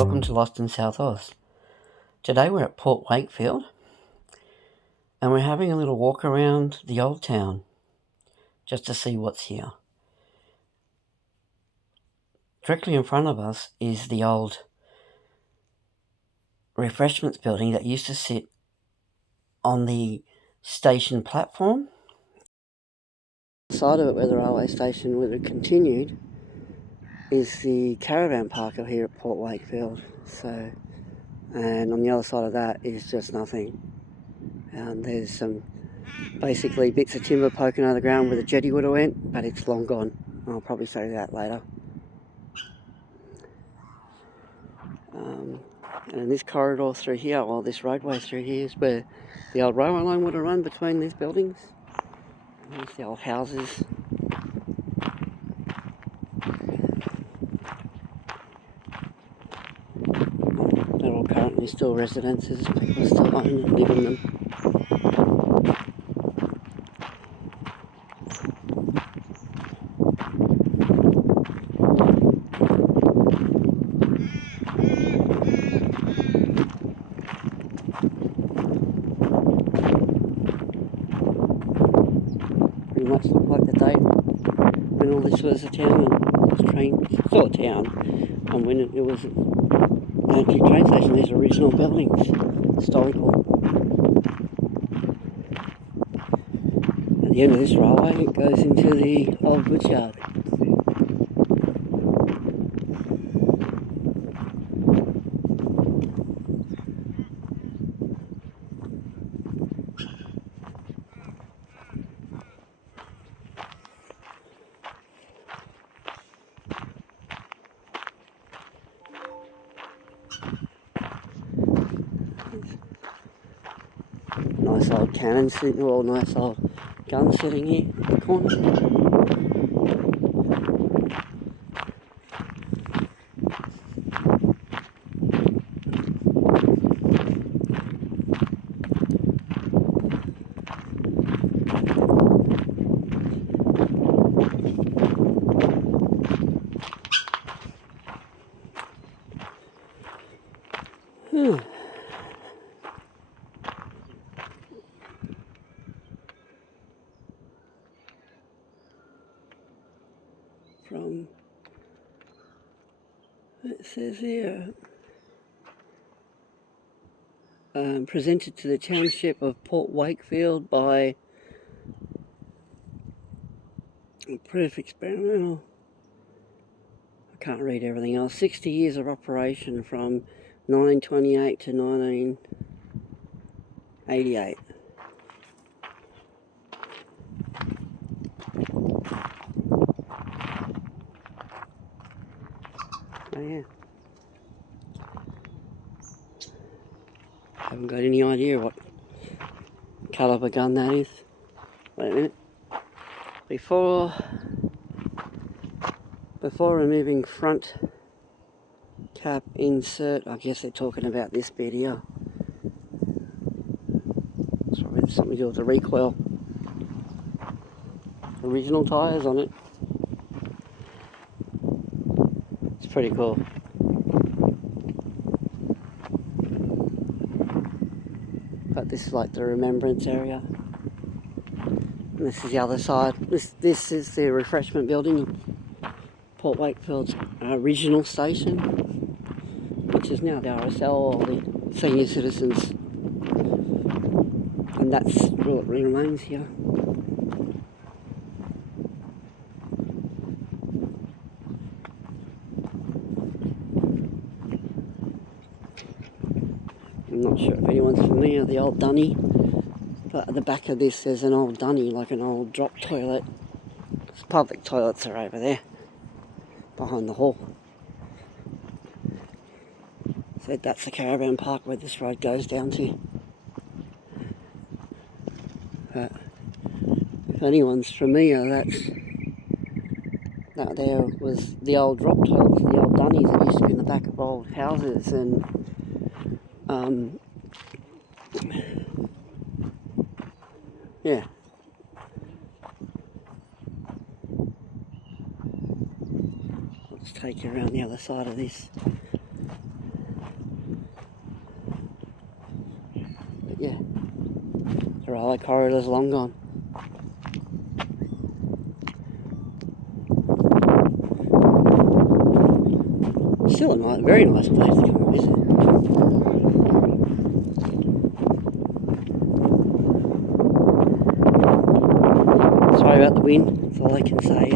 welcome to Lost in South Oz. Today we're at Port Wakefield and we're having a little walk around the old town just to see what's here. Directly in front of us is the old refreshments building that used to sit on the station platform. The side of it where the railway station would have continued is the caravan park up here at Port Wakefield. And on the other side of that is just nothing. And there's some basically bits of timber poking out of the ground where the jetty would have went, but it's long gone. I'll probably show you that later. And this corridor through here, or this roadway through here, is where the old railway line would have run between these buildings. And there's the old houses. They're all currently still residences, people still own and live in them. Pretty much look like the day when all this was a town and this train, it's still a town, and when it was an actual train station. These original buildings, historical. At the end of this railway it goes into the old goods yard. Nice old Canon sitting, or nice old gun sitting here in the corner. From, it says here, presented to the township of Port Wakefield by Proof Experimental. I can't read everything else. 60 years of operation from 1928 to 1988. Oh yeah. Haven't got any idea what caliber gun that is. Wait a minute. Before removing front cap insert, I guess they're talking about this bit here. It's probably something to do with the recoil. Original tyres on it. It's pretty cool. But this is like the remembrance area. And this is the other side. This is the refreshment building, Port Wakefield's original station, which is now the RSL, or the senior citizens. And that's what remains here. I'm not sure if anyone's familiar with the old dunny, but at the back of this there's an old dunny, like an old drop toilet. The public toilets are over there, behind the hall. So that's the caravan park where this road goes down to. But if anyone's familiar, that there was the old drop toilets, the old dunnies that used to be in the back of old houses, and yeah. I'll just take you around the other side of this. railway corridor's long gone. Still a nice, very nice place to come and visit. Sorry about the wind, that's all I can say.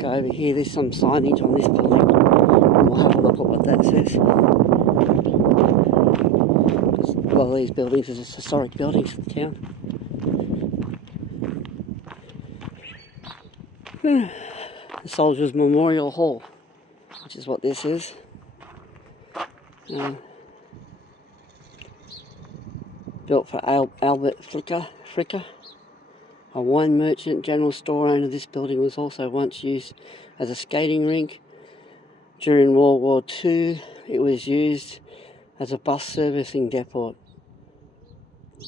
Go over here, there's some signage on this building, and we'll have a look at what that says. A lot of these buildings are just historic buildings of the town. The Soldiers Memorial Hall, which is what this is. Built for Albert Fricker, a wine merchant, general store owner. This building was also once used as a skating rink. During World War II, it was used as a bus servicing depot.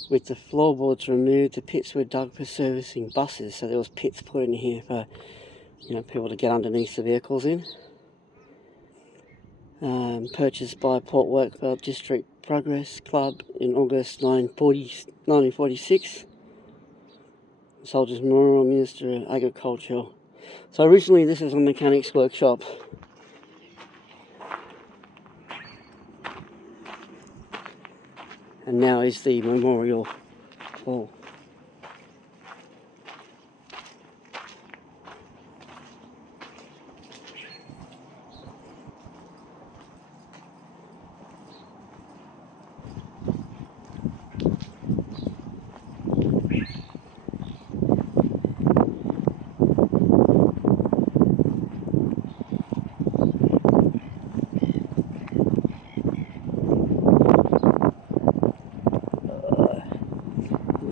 With the floorboards removed, the pits were dug for servicing buses. So there was pits put in here for, you know, people to get underneath the vehicles in. Purchased by Port Wakefield District Progress Club in August 1946. Soldiers Memorial, Minister of Agriculture. So originally this is a mechanics workshop. And now is the Memorial Hall.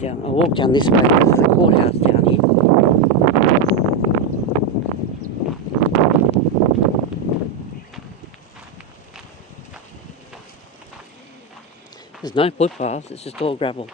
I walk down this way, there's the courthouse down here. There's no footpaths, it's just all gravel.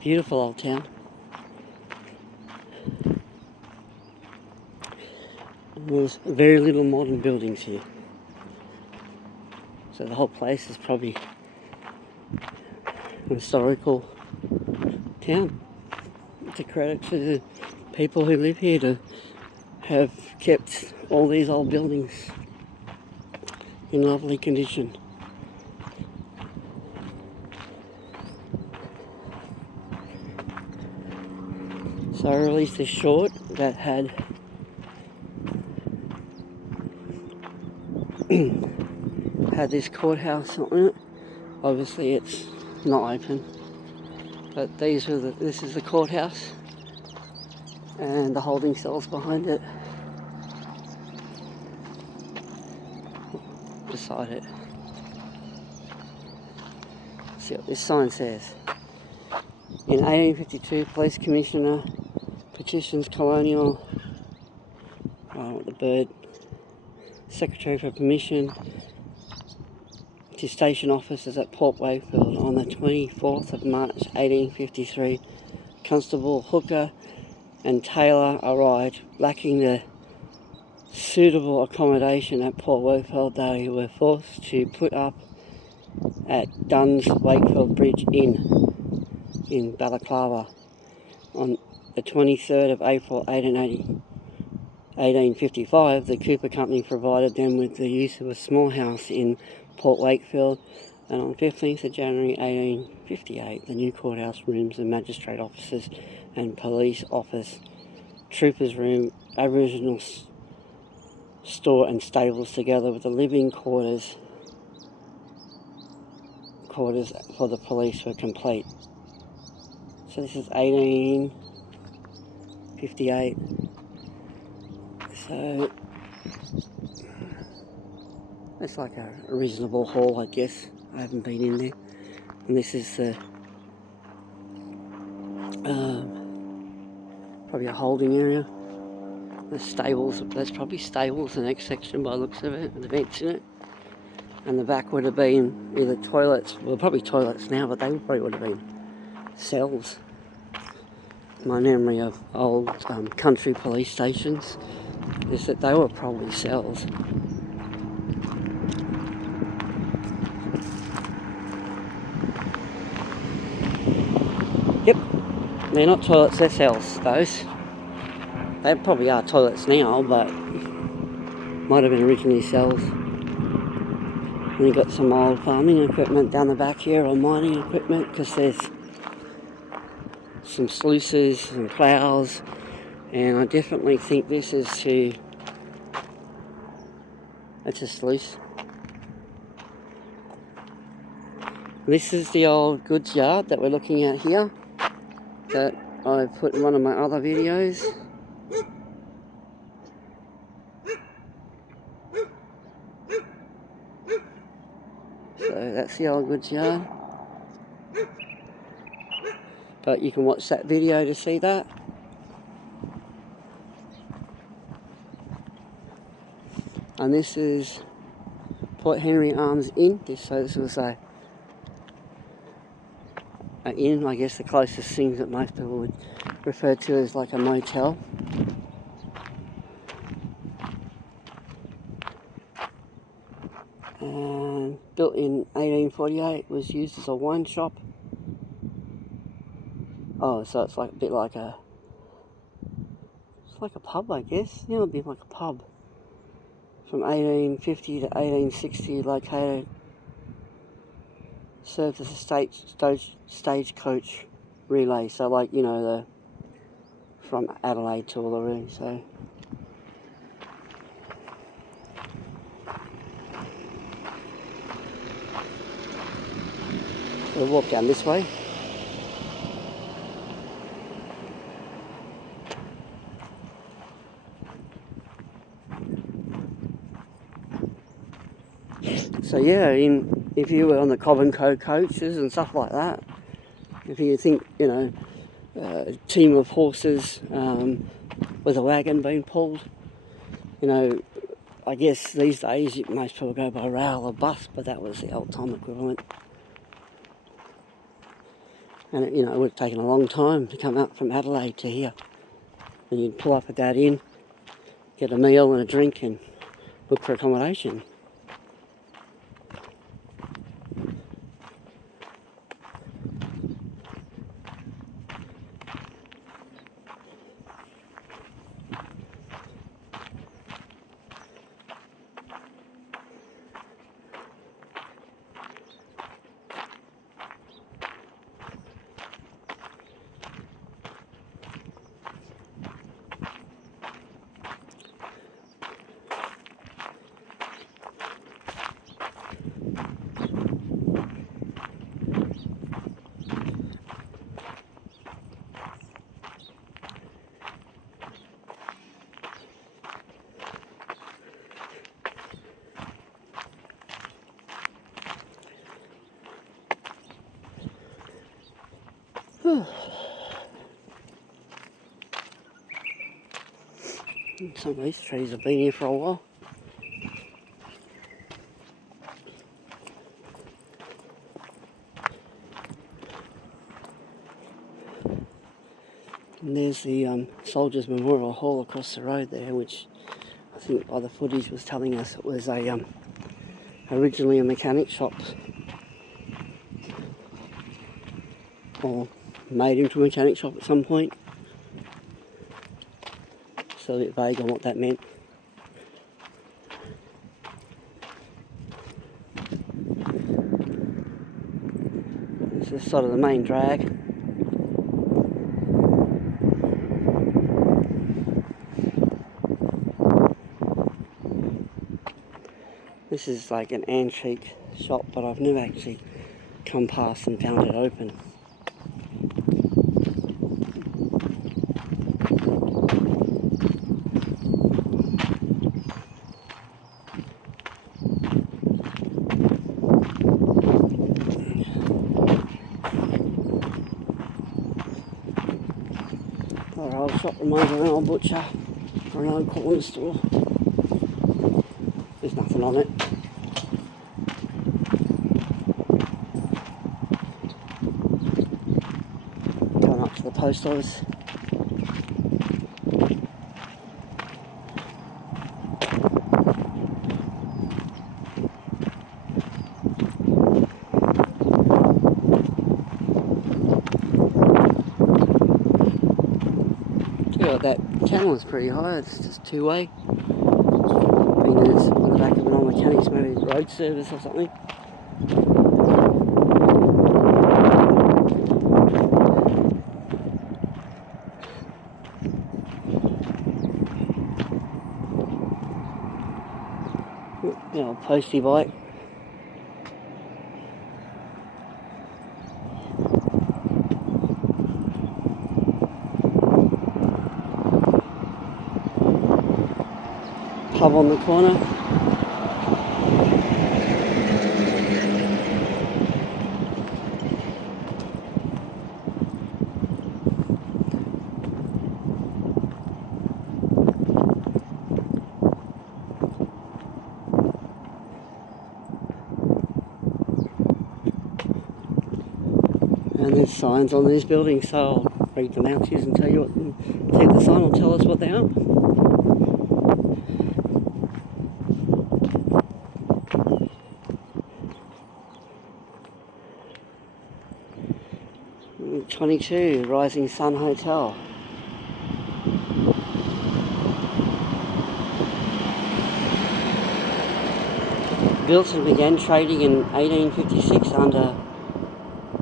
Beautiful old town. And there's very little modern buildings here. So the whole place is probably a historical town. It's a credit to the people who live here to have kept all these old buildings in lovely condition. So I released a short that had this courthouse on it. Obviously it's not open, but this is the courthouse and the holding cells behind it, beside it. Let's see what this sign says. In 1852, Police Commissioner petitions Colonial the bird Secretary for permission to station officers at Port Wakefield. On the 24th of March 1853, Constable Hooker and Taylor arrived. Lacking the suitable accommodation at Port Wakefield, they were forced to put up at Dunn's Wakefield Bridge Inn in Balaclava. On the 23rd of April 1855, the Cooper Company provided them with the use of a small house in Port Wakefield, and on 15th of January 1858, the new courthouse rooms and magistrate offices and police office, troopers' room, Aboriginal store and stables, together with the living quarters for the police, were complete. So this is 1858. So It's like a reasonable hall, I guess. I haven't been in there. And this is the probably a holding area. The stables, that's probably stables, the next section by the looks of it, with the vents in it. And the back would have been either toilets, well probably toilets now, but they probably would have been cells. My memory of old country police stations is that they were probably cells. Yep, they're not toilets, they're cells, those. They probably are toilets now, but might have been originally cells. And you've got some old farming equipment down the back here, or mining equipment, because there's some sluices, some ploughs, and I definitely think this is to... That's a sluice. This is the old goods yard that we're looking at here, that I put in one of my other videos. So that's the old goods yard. But you can watch that video to see that. And this is Port Henry Arms Inn. So this was an inn, I guess the closest thing that most people would refer to as like a motel. And built in 1848, was used as a wine shop. Oh, so it's like a bit like a... It's like a pub, I guess. Yeah, it'd be like a pub. From 1850 to 1860, located, served as a stagecoach relay. So, like, you know, from Adelaide to Uluru. So, we'll walk down this way. So yeah, if you were on the Cobb and Co coaches and stuff like that, if you think, you know, a team of horses with a wagon being pulled, you know, I guess these days most people go by rail or bus, but that was the old time equivalent. And it, you know, it would have taken a long time to come up from Adelaide to here. And you'd pull up at that inn, get a meal and a drink and look for accommodation. Some of these trees have been here for a while. And there's the Soldiers Memorial Hall across the road there, which I think by the footage was telling us it was a originally a mechanic shop, or made into a mechanic shop at some point. So a bit vague on what that meant. This is sort of the main drag. This is like an antique shop, but I've never actually come past and found it open. Our old shop reminds of an old butcher or an old corner store. There's nothing on it. Going up to the post office. That channel is pretty high, it's just two-way. I think it's on the back of an old mechanic's, maybe road service or something. The old postie bike. Pub on the corner. And there's signs on these buildings, so I'll read them out to you and tell you what. See if the sign will tell us what they are. 22, Rising Sun Hotel. Built and began trading in 1856 under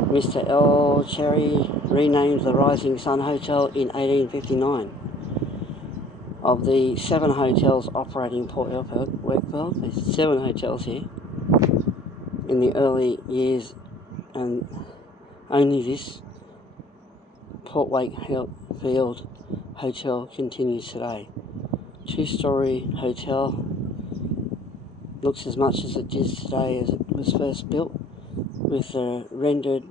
Mr. L. Cherry, renamed the Rising Sun Hotel in 1859. Of the 7 hotels operating in Port Wakefield, there's 7 hotels here in the early years, and only this Port Wakefield Hotel continues today. 2-story hotel, looks as much as it is today as it was first built, with the rendered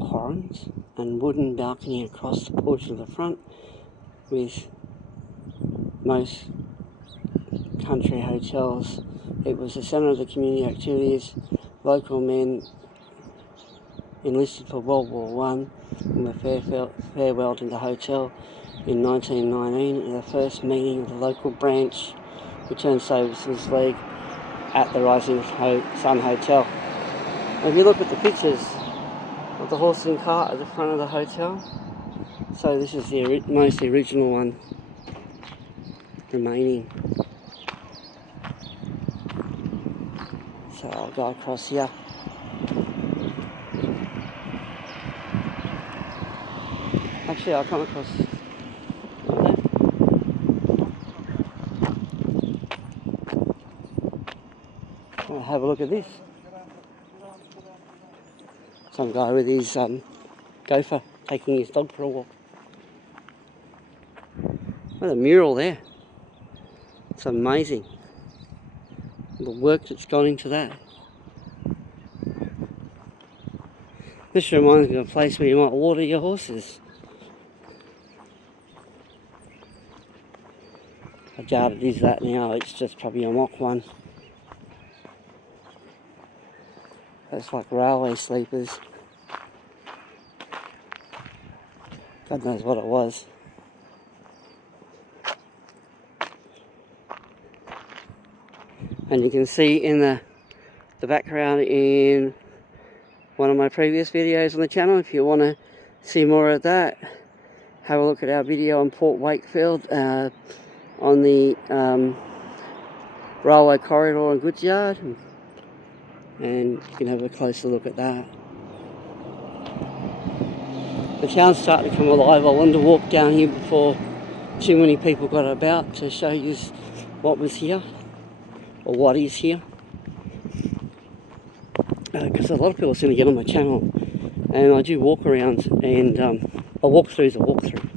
horns and wooden balcony across the porch of the front. With most country hotels, it was the centre of the community activities. Local men enlisted for World War I and were farewelled in the hotel in 1919 in the first meeting of the local branch Return Services League at the Rising Sun Hotel. If you look at the pictures of the horse and cart at the front of the hotel, so this is the most original one remaining. So I'll go across here. Actually, I'll come across there. I'll have a look at this. Some guy with his gopher taking his dog for a walk. What a mural there. It's amazing. The work that's gone into that. This reminds me of a place where you might water your horses. I doubt it is that now, it's just probably a mock one. It's like railway sleepers. God knows what it was. And you can see in the background in one of my previous videos on the channel. If you want to see more of that, have a look at our video on Port Wakefield on the railway corridor and goods yard, and you can have a closer look at that. The town's starting to come alive. I wanted to walk down here before too many people got about to show you what was here, or what is here. Because a lot of people seem to get on my channel, and I do walk around, and a walkthrough is a walkthrough.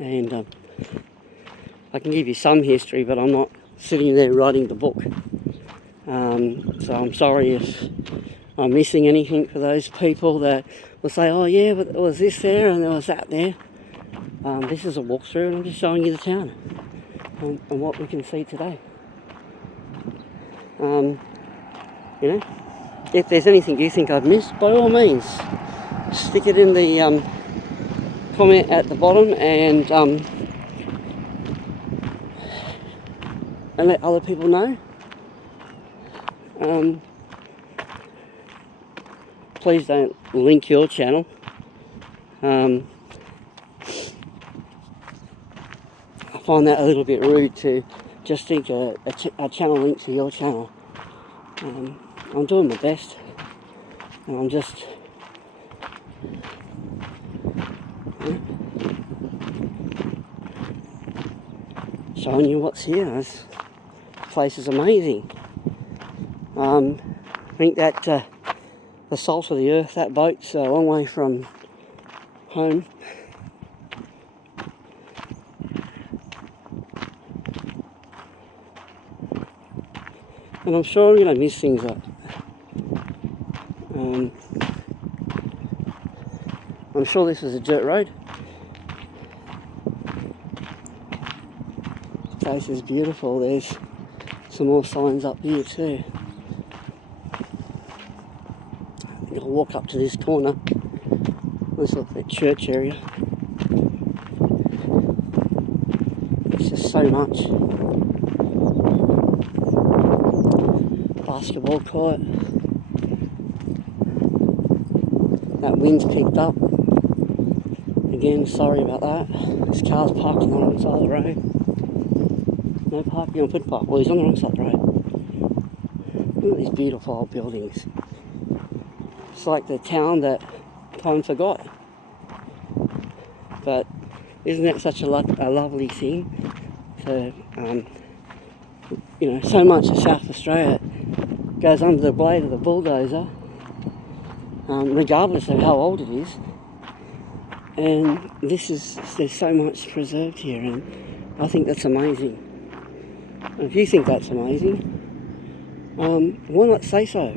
And I can give you some history, but I'm not sitting there writing the book. So I'm sorry if I'm missing anything for those people that will say, oh yeah, but there was this there and there was that there. This is a walkthrough, and I'm just showing you the town and what we can see today. You know, if there's anything you think I've missed, by all means, stick it in the comment at the bottom, and let other people know. Please don't link your channel. I find that a little bit rude to just think a channel link to your channel. I'm doing my best, and I'm just showing you what's here. This place is amazing. I think that the salt of the earth, that boat's a long way from home. And I'm sure I'm going to miss things up. I'm sure this is a dirt road. This place is beautiful. There's some more signs up here too. I think I'll walk up to this corner. Let's look at that church area. It's just so much. Basketball court. That wind's picked up. Again, sorry about that. This car's parked on the wrong side of the road. No parking on footpath. Well, he's on the wrong side of the road. Look at these beautiful old buildings. It's like the town that time forgot. But isn't that such a lovely thing? So, you know, so much of South Australia goes under the blade of the bulldozer, regardless of how old it is. And there's so much preserved here, and I think that's amazing. And if you think that's amazing, why not say so?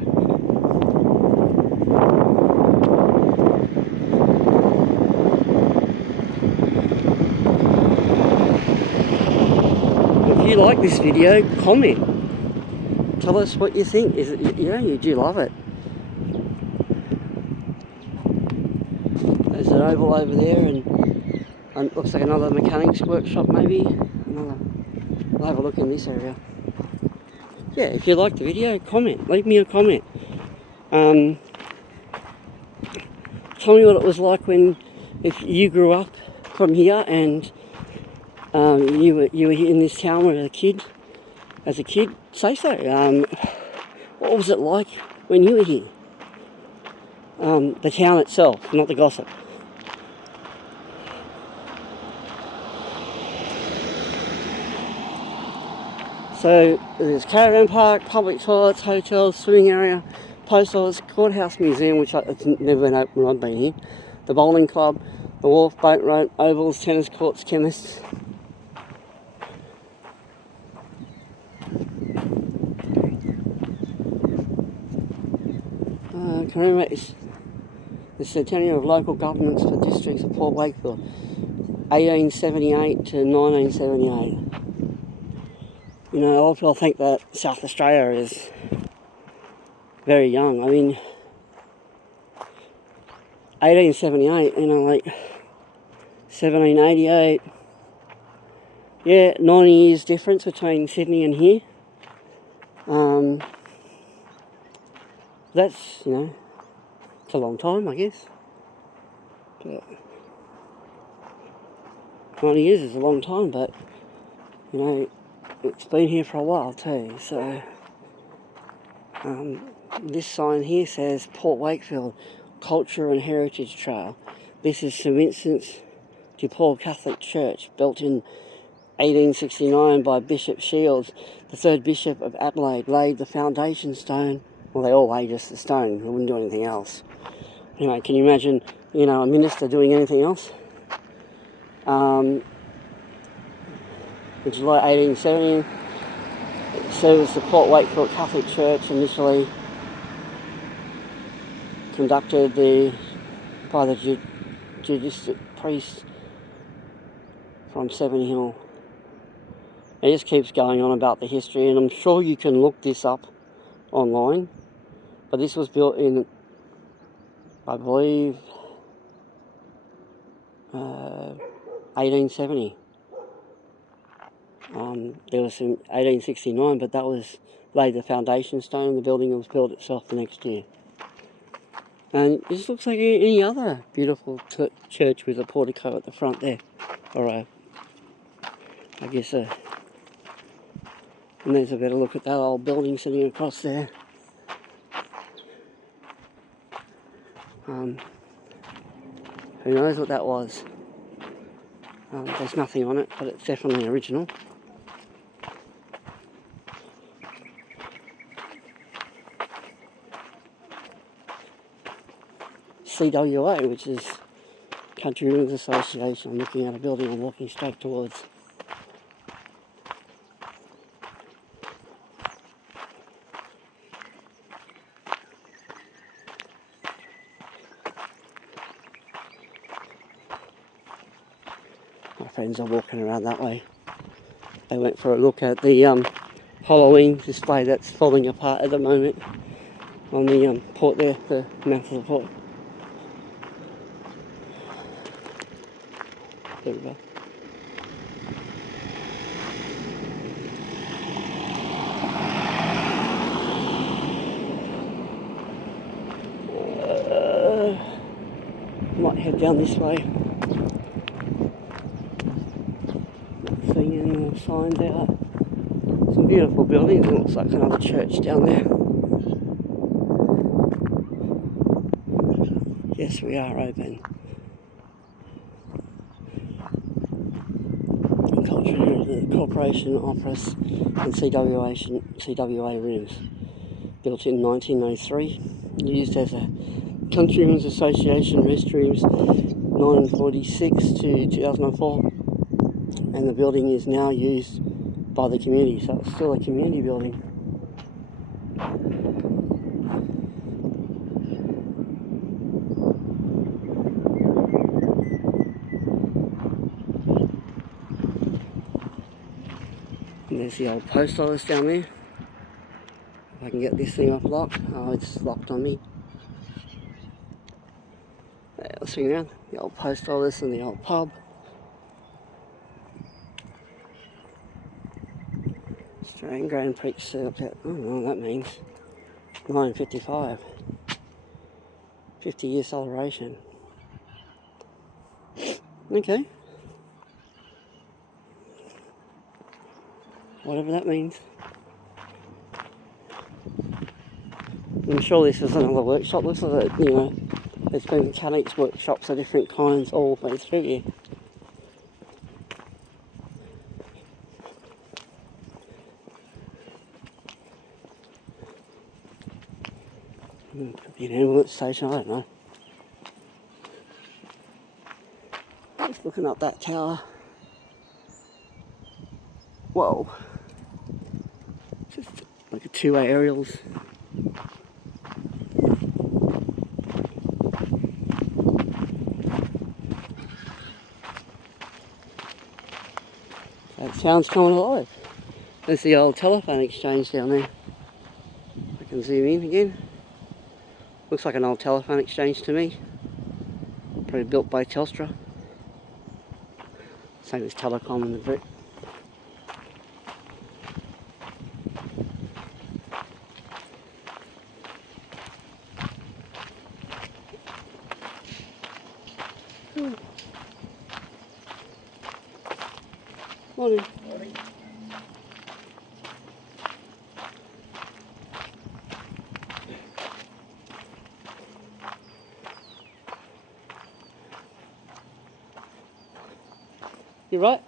If you like this video, comment. Tell us what you think. Is it, you know, do you love it? There's an oval over there, and looks like another mechanic's workshop maybe. I'll have a look in this area. Yeah, if you like the video, comment. Leave me a comment. Tell me what it was like if you grew up from here and you were in this town as a kid. Say so. What was it like when you were here? The town itself, not the gossip. So there's caravan park, public toilets, hotels, swimming area, post office, courthouse museum, which it's never been open when I've been here, the bowling club, the wharf, boat road, ovals, tennis courts, chemists. Commemorates the centenary of local governments for districts of Port Wakefield, 1878 to 1978. You know, a lot of people think that South Australia is very young. I mean, 1878, you know, like 1788. Yeah, 90 years difference between Sydney and here. That's, you know, it's a long time, I guess. But 90 years is a long time, but, you know, it's been here for a while too. So, this sign here says Port Wakefield Culture and Heritage Trail. This is St Vincent's de Paul Catholic Church, built in 1869 by Bishop Shields, the third Bishop of Adelaide, laid the foundation stone. Well, they all lay just the stone. They wouldn't do anything else. Anyway, can you imagine, you know, a minister doing anything else? In July 1870, it serves the Port Wakefield Catholic Church initially conducted the by the Judicial priest from Seven Hill. It just keeps going on about the history, and I'm sure you can look this up online, but this was built in, I believe, 1870. There was some 1869, but that was laid the foundation stone, and the building was built itself the next year. And this looks like any other beautiful church with a portico at the front there, or I guess and there's a better look at that old building sitting across there. Who knows what that was? There's nothing on it, but it's definitely original. CWA, which is Country Women's Association. I'm looking at a building I'm walking straight towards. My friends are walking around that way. They went for a look at the Halloween display that's falling apart at the moment on the port there, the mouth of the port. There we go. Might head down this way. Not seeing any more signs out. Some beautiful buildings. It looks like another church down there. Yes, we are open. The Corporation Office and CWA rooms. Built in 1903. Used as a Countrymen's Association restrooms 1946 to 2004. And the building is now used by the community, so it's still a community building. And there's the old post office down there. If I can get this thing off lock. Oh, it's locked on me. Let's swing around. The old post office and the old pub. Australian Grand Prix circuit. I don't know what that means. 1955. 50-year celebration. Okay. Whatever that means. I'm sure this is another workshop. Looks like, you know, there's been mechanics workshops of different kinds all the way through here. Could be an ambulance station, I don't know. Just looking up that tower. Whoa. Just like a two-way aerials. That sound's coming alive. There's the old telephone exchange down there. I can zoom in again. Looks like an old telephone exchange to me. Probably built by Telstra. Same as Telecom in the brick. Morning. Morning. You right?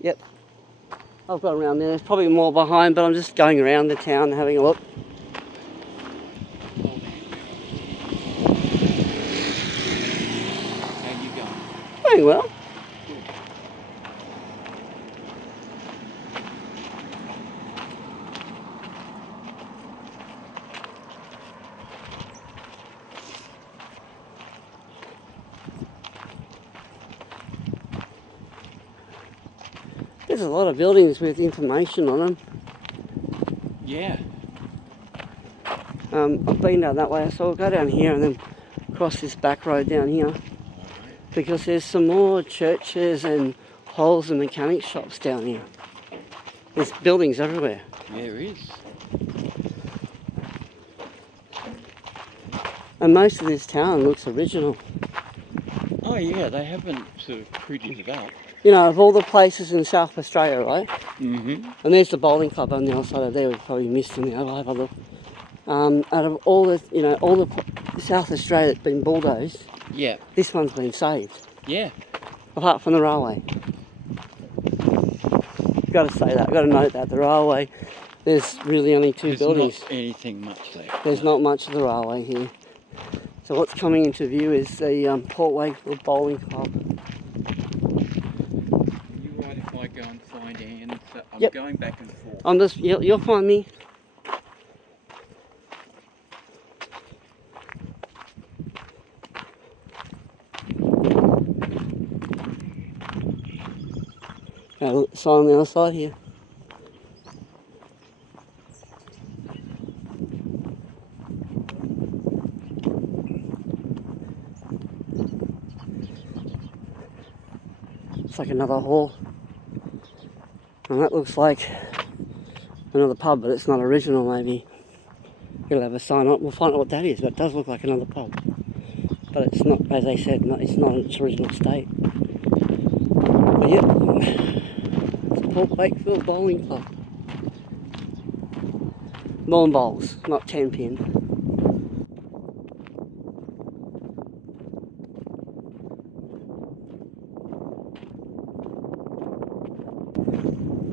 Yep. I've got around there. There's probably more behind, but I'm just going around the town and having a look. How you going? Very well. There's a lot of buildings with information on them. Yeah. I've been down that way, so I'll go down here and then cross this back road down here. Alright. Because there's some more churches and holes and mechanic shops down here. There's buildings everywhere. There is. And most of this town looks original. Oh yeah, they haven't sort of prettied it up. You know, of all the places in South Australia, right? Mm-hmm. And there's the bowling club on the other side of there. We've probably missed them now. I'll have a look. Out of all the, you know, all the South Australia that's been bulldozed, Yeah. this one's been saved. Yeah. Apart from the railway. Got to say that. Got to note that the railway. There's really only two buildings. Not anything much there. There's not much of the railway here. So what's coming into view is the Port Wakefield Bowling Club. You're right if I go and find Anne. So I'm Yep. going back and forth. I'm just, you'll find me. Look, sign on the other side here. It's like another hall. And that looks like another pub, but it's not original maybe. It'll have a sign on it. We'll find out what that is, but it does look like another pub. But it's not, as they said, it's not in its original state. But yep, it's a Port Wakefield Bowling Club. Lawn bowls, not 10 pin.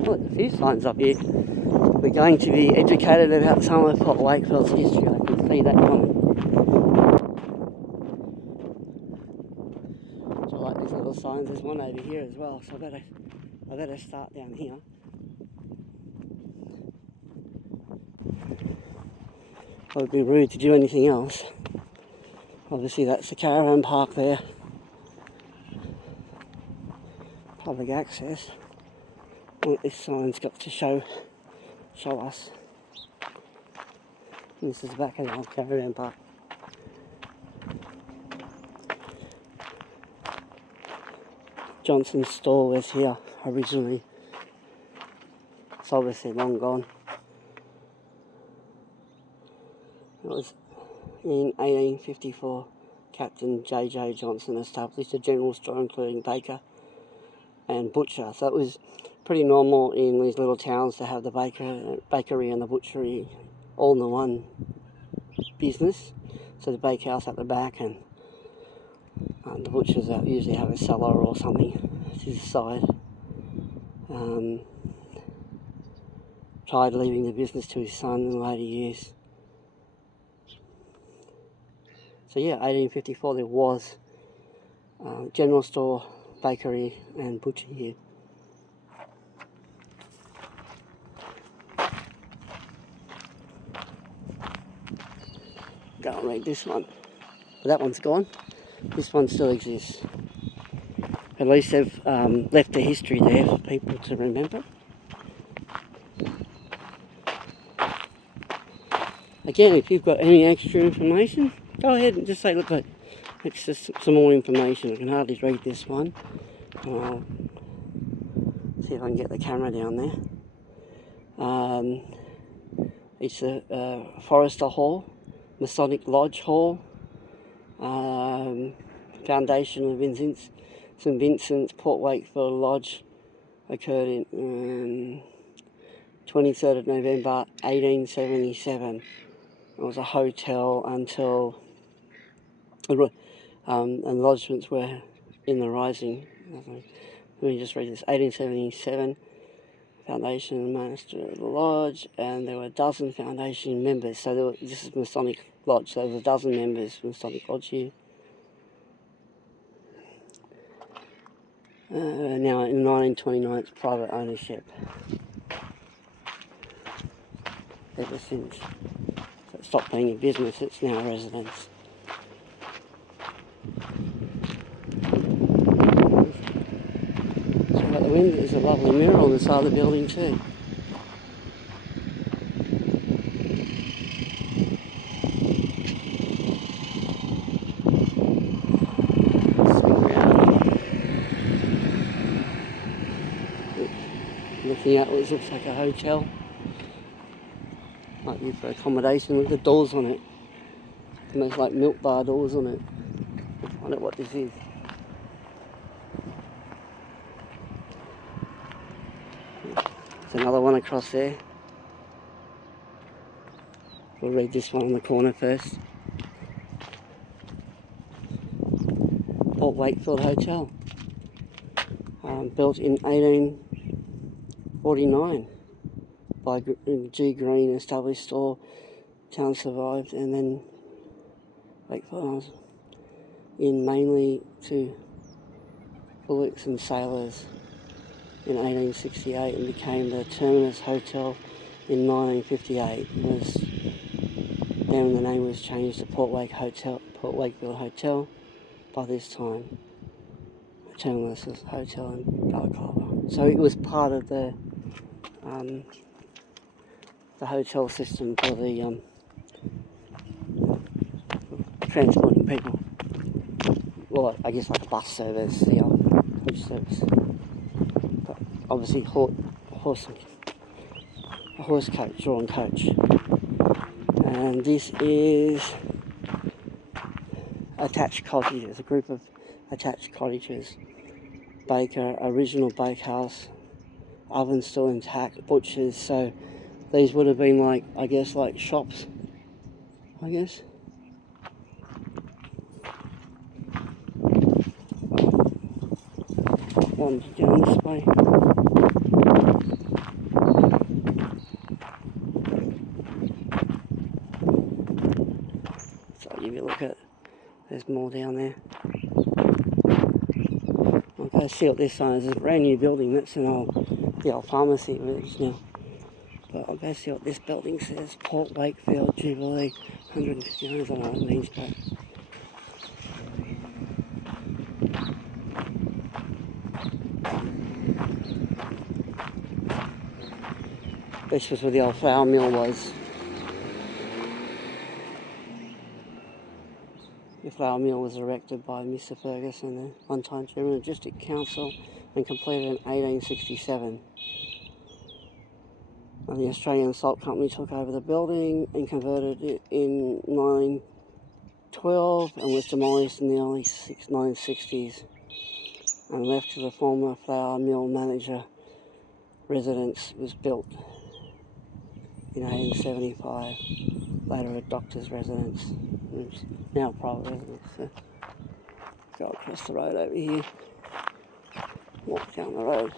Well, there's a few signs up here. We're going to be educated about some of Port Wakefield's history. I can see that coming. So I like these little signs. There's one over here as well, so I better start down here. It would be rude to do anything else. Obviously that's the caravan park there. Public access. What this sign's got to show us. And this is the back of the old caravan park. Johnson's store was here originally. It's obviously long gone. It was in 1854, Captain J.J. Johnson established a general store including baker and butcher. So it was pretty normal in these little towns to have the bakery and the butchery all in the one business. So the bakehouse at the back and the butchers usually have a cellar or something to the side. Tried leaving the business to his son in later years. So yeah, 1854 there was general store, bakery and butcher here. Go and read this one. But that one's gone. This one still exists. At least they've left a history there for people to remember. Again, if you've got any extra information, go ahead and just say, look, it's just some more information. I can hardly read this one. I'll see if I can get the camera down there. It's a Forester Hall, Masonic Lodge Hall, Foundation of St Vincent's Port Wakefield Lodge occurred in 23rd of November 1877. It was a hotel until and lodgements were in the rising. Let me just read this. 1877, Foundation Master of the Lodge, and there were a dozen foundation members. So this is Masonic Lodge, so there was a dozen members of Masonic Lodge here. Now in 1929 it's private ownership. Ever since. So it stopped being a business, it's now a residence. So we've got the in. There's a lovely mirror on the side of the building too. Looking out, it looks like a hotel. Might be for accommodation. Look at the doors on it. Almost like milk bar doors on it. I don't know what this is. There's another one across there. We'll read this one on the corner first. Port Wakefield Hotel. Built in 1849 by G. Green, established store. Town survived, and then Wakefield was in mainly to bullocks and sailors in 1868 and became the Terminus Hotel in 1958. Then the name was changed to Port Wakefield Hotel by this time. The Terminus Hotel in Dark Harbour. So it was part of the hotel system for the transporting people. Well, I guess like a bus service, coach service. But obviously a horse coach, drawn coach. And this is attached cottages, a group of attached cottages. Baker, original bakehouse, oven still intact, butchers, so these would have been like, I guess, like shops, I guess. One down this way. So I'll give you a look at, there's more down there. I'll go see what this one is. It's a brand new building. That's the old pharmacy village now. But I'll go see what this building says. Port Wakefield, Jubilee, 150 owners. I don't know what it means, but this was where the old flour mill was. The flour mill was erected by Mr. Ferguson, the one-time chairman of the District Council, and completed in 1867. And the Australian Salt Company took over the building and converted it in 1912 and was demolished in the early 1960s and left to the former flour mill manager. Residence was built in 1875, later a doctor's residence. It's now a private residence. So go across the road over here, walk down the road.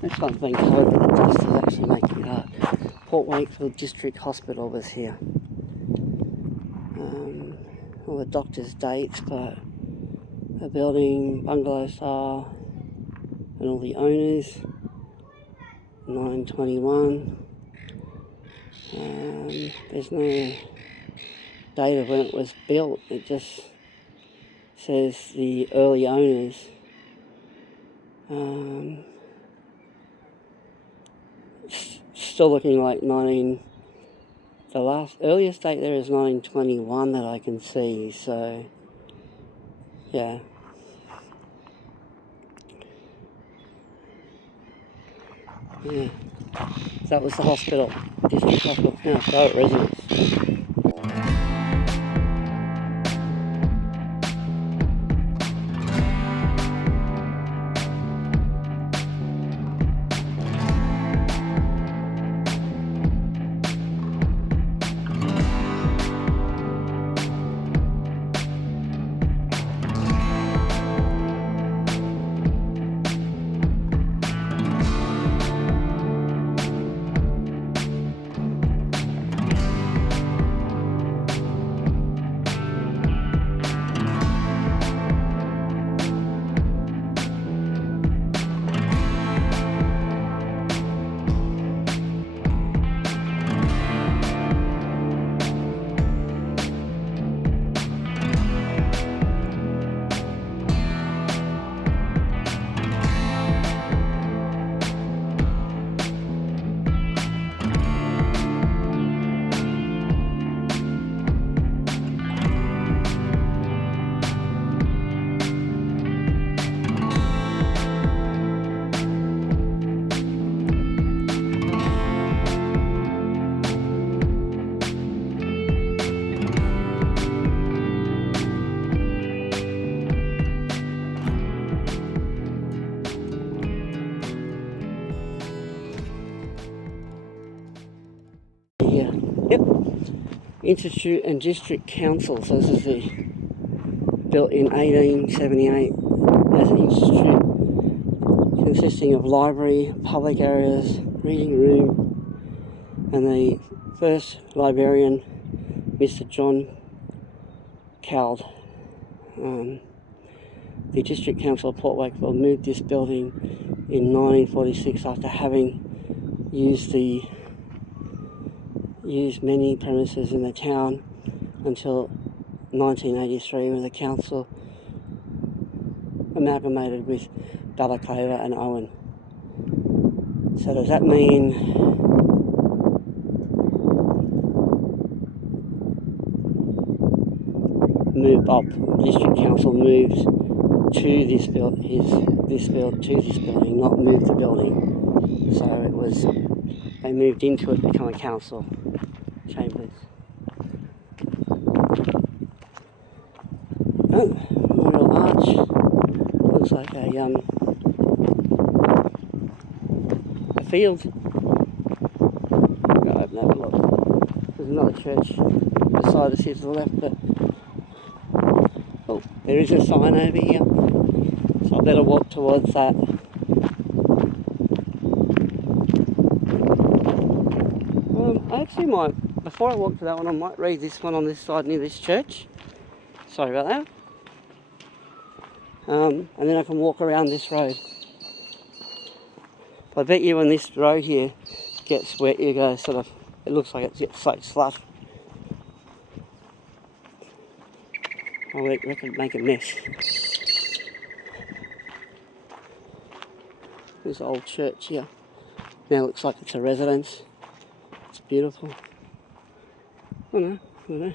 This one's been covered, but the dust is actually making it hard. Port Wakefield District Hospital was here. All the doctor's dates, but the building, bungalow style, and all the owners. 1921. There's no date of when it was built. It just says the early owners. Still looking like the earliest date there is 1921 that I can see, so yeah. Yeah, that was the hospital, district hospital, now private residence. Yeah, yep. Institute and District Council. So this is built in 1878 as an institute consisting of library, public areas, reading room, and the first librarian, Mr. John Cald. The District Council of Port Wakefield moved this building in 1946 after having used many premises in the town until 1983, when the council amalgamated with Balaclava and Owen. So does that mean District Council moved to this building, not moved the building? So they moved into it to become a council chambers. Oh, Memorial Arch. Looks like a field. I'm going to open that look. There's another church beside us here to the left, but oh, there is a sign over here. So I better walk towards that. I actually might, before I walk to that one, I might read this one on this side near this church. Sorry about that. And then I can walk around this road. But I bet you when this road here gets wet, you go sort of, it looks like it gets like slush. I reckon make a mess. There's an old church here. Now it looks like it's a residence. It's beautiful. I don't know.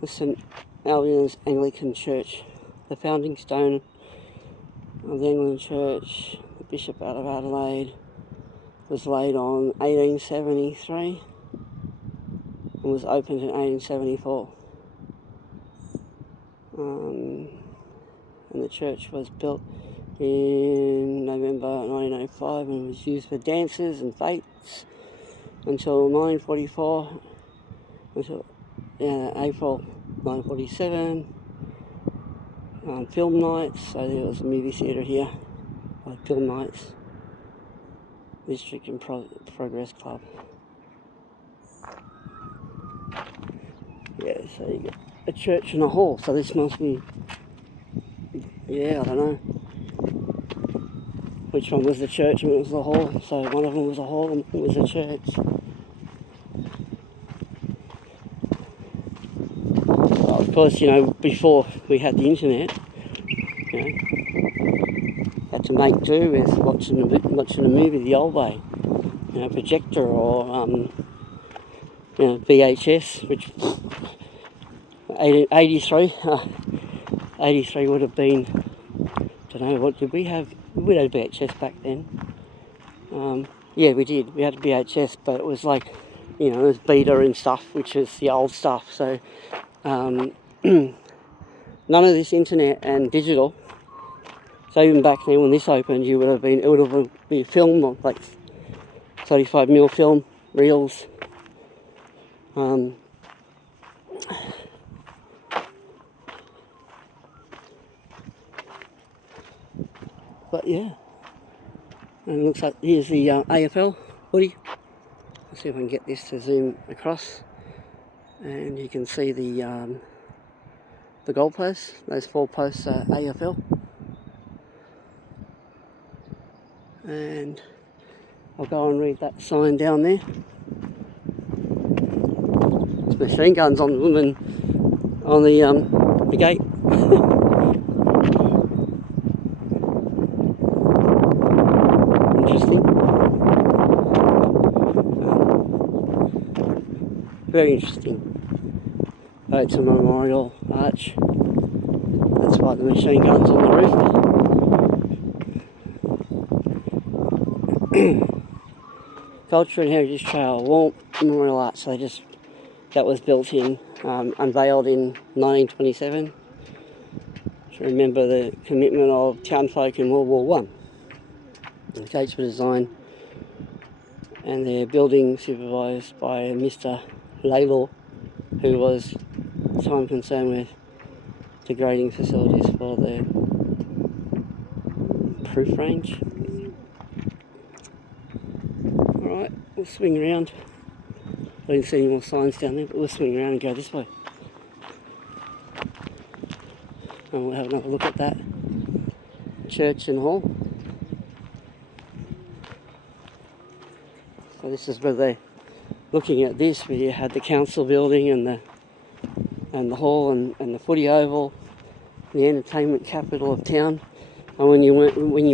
The St. Albans Anglican Church. The founding stone of the Anglican Church, the Bishop out of Adelaide, was laid on 1873 and was opened in 1874. And the church was built in November 1905 and was used for dances and fetes until 1944, until April 1947. Film nights, so there was a movie theatre here, like film nights. District and Progress Club. Yeah, so you get a church and a hall, so this must be, yeah, I don't know which one was the church and which was the hall. So one of them was a hall and it was a church. Well, of course, you know, before we had the internet, you know, had to make do with watching a movie the old way, you know, projector or you know, VHS, which 83 would have been, don't know, what did we have? We had a VHS back then. Yeah, we did. We had a VHS, but it was like, you know, it was beta and stuff, which is the old stuff. So none of this internet and digital. So even back then when this opened, it would have been film, like 35mm film reels. But yeah, and it looks like here's the AFL hoodie. Let's see if I can get this to zoom across, and you can see the goalposts. Those 4 posts are AFL, and I'll go and read that sign down there. There's machine guns on the woman on the gate. Interesting. Very interesting. Oh, it's a memorial arch. That's why the machine gun's on the roof. Culture and Heritage Trail, Warmth Memorial Arch. So that was built in, unveiled in 1927 to remember the commitment of townfolk in World War I. The gates were designed and they're building supervised by Mr. Laylor, who was time concerned with degrading facilities for the proof range. Alright, we'll swing around. I didn't see any more signs down there, but we'll swing around and go this way. And we'll have another look at that church and hall. So this is where they're looking at this, where you had the council building and the hall and the footy oval, the entertainment capital of town. And when you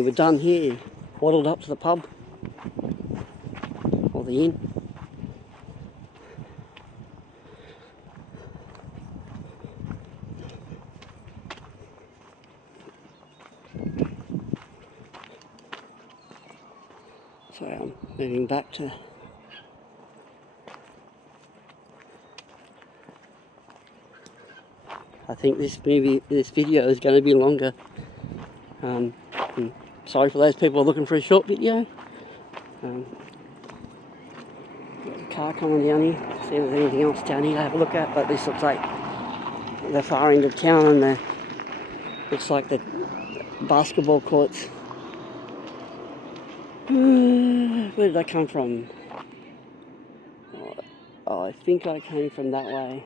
were done here, you waddled up to the pub or the inn. So I'm moving back to I think this video is going to be longer. I'm sorry for those people looking for a short video. Got a car coming down here. See if there's anything else down here to have a look at. But this looks like the far end of town, and looks like the basketball courts. Where did I come from? Oh, I think I came from that way.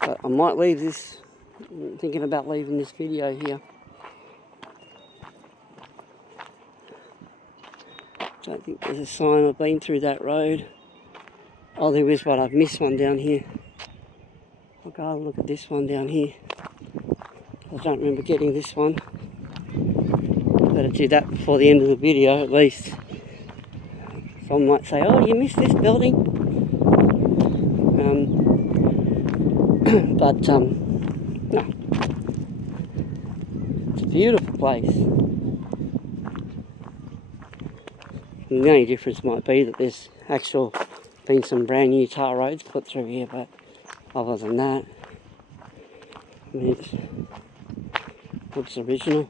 But I might leave this, I'm thinking about leaving this video here. Don't think there's a sign. I've been through that road. Oh, there is one. I've missed one down here. I'll go and look at this one down here. I don't remember getting this one. Better do that before the end of the video at least. Someone might say, oh, you missed this building. But no. It's a beautiful place. And the only difference might be that there's been some brand new tar roads put through here, but other than that, I mean, it looks original.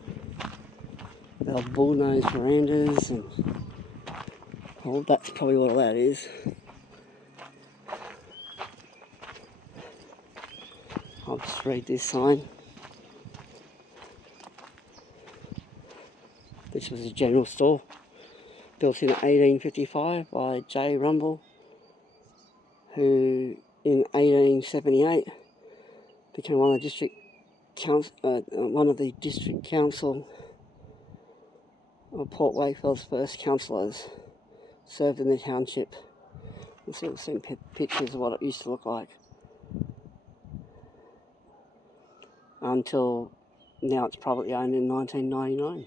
Our bull-nosed verandas, and oh, that's probably what that is. I'll just read this sign. This was a general store built in 1855 by J. Rumble, who in 1878 became one of the district council of Port Wakefield's first councillors. Served in the township. Let's see, we've seen pictures of what it used to look like. Until now, it's privately owned in 1999.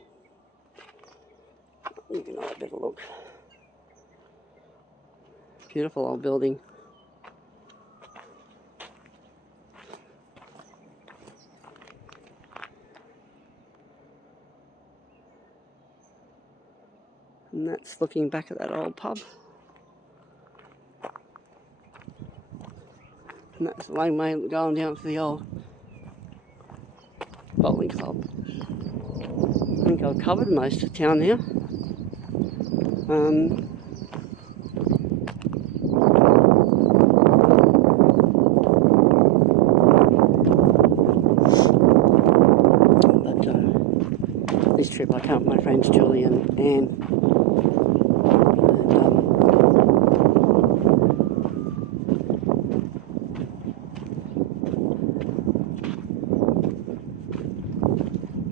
You can have a better look. Beautiful old building. And that's looking back at that old pub. And that's the laneway going down to the old bowling club. I think I've covered most of town now. This trip I come with my friends Julie and Anne.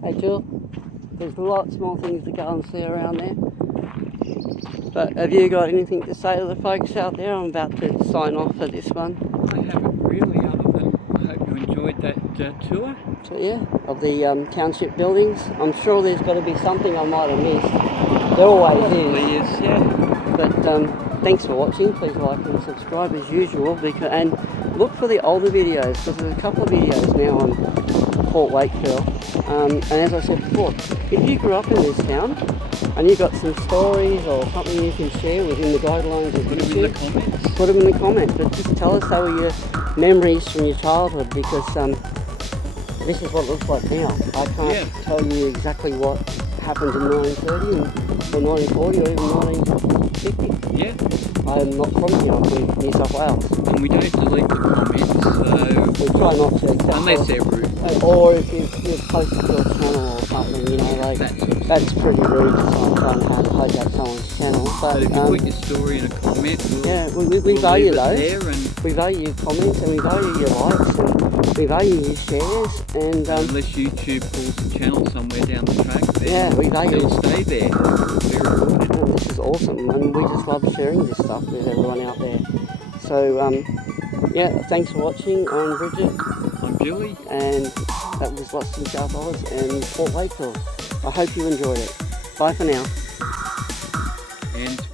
Hey Jill, there's lots more things to go and see around there. But have you got anything to say to the folks out there? I'm about to sign off for this one. I haven't really, other than I hope you enjoyed that tour. So yeah, of the township buildings. I'm sure there's got to be something I might have missed. There always Probably is, yeah. But thanks for watching. Please like and subscribe as usual. And look for the older videos, because there's a couple of videos now on Port Wakefield. And as I said before, if you grew up in this town and you've got some stories or something you can share within the guidelines of Put them in the comments. Put them in the comments, but just tell us how were your memories from your childhood, because this is what it looks like now. I can't tell you exactly what happened in 1930 or 1940 or even 1950. Yeah. I'm not from here, I'm from New South Wales. And we don't delete the comments, so... We try not to, except unless they're rude. Or if you've posted your channel or something, you know, like, that's pretty rude to trying to post that someone's channel. But if you put your story in a comment, we value those. And we value your comments, and we value your likes, and we value your shares, and unless YouTube pulls the channel somewhere down the track, then we value it'll stay there. This is awesome, and we just love sharing this stuff with everyone out there. So thanks for watching. I'm Bridget. I'm Julie. And that was Lost in South Oz and Port Wakefield. I hope you enjoyed it. Bye for now. And